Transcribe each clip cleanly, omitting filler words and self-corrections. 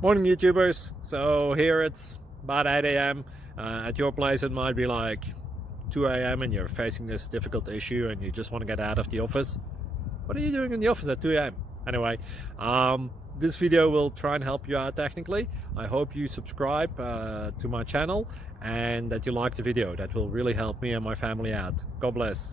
Morning YouTubers. So here it's about 8 a.m. At your place it might be like 2 a.m. and you're facing this difficult issue and you just want to get out of the office. What are you doing in the office at 2 a.m.? Anyway, this video will try and help you out technically. I hope you subscribe to my channel and that you like the video. That will really help me and my family out. God bless.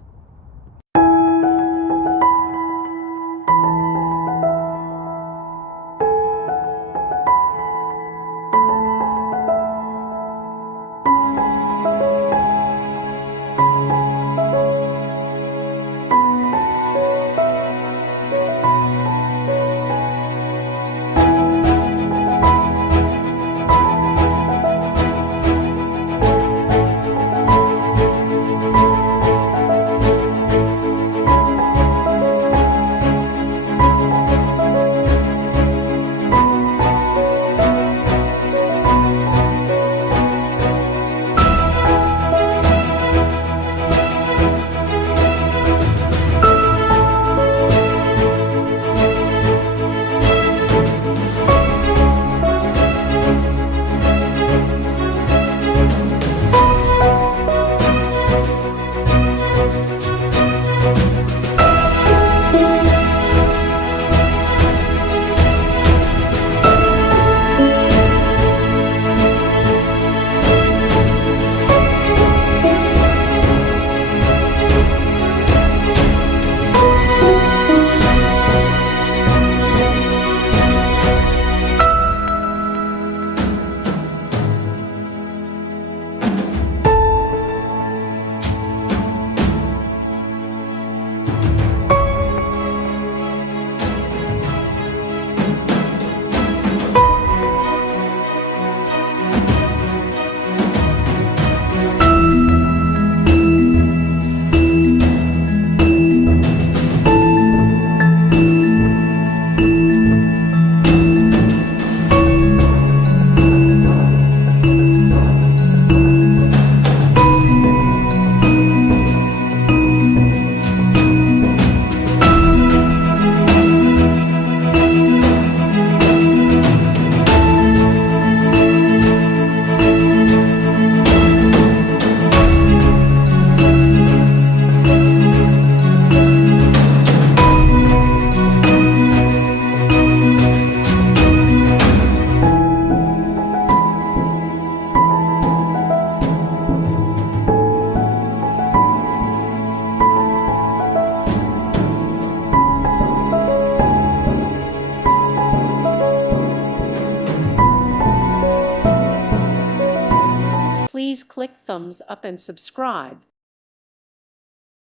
Please click thumbs up and subscribe.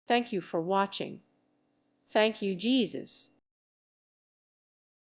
Thank you for watching. Thank you, Jesus.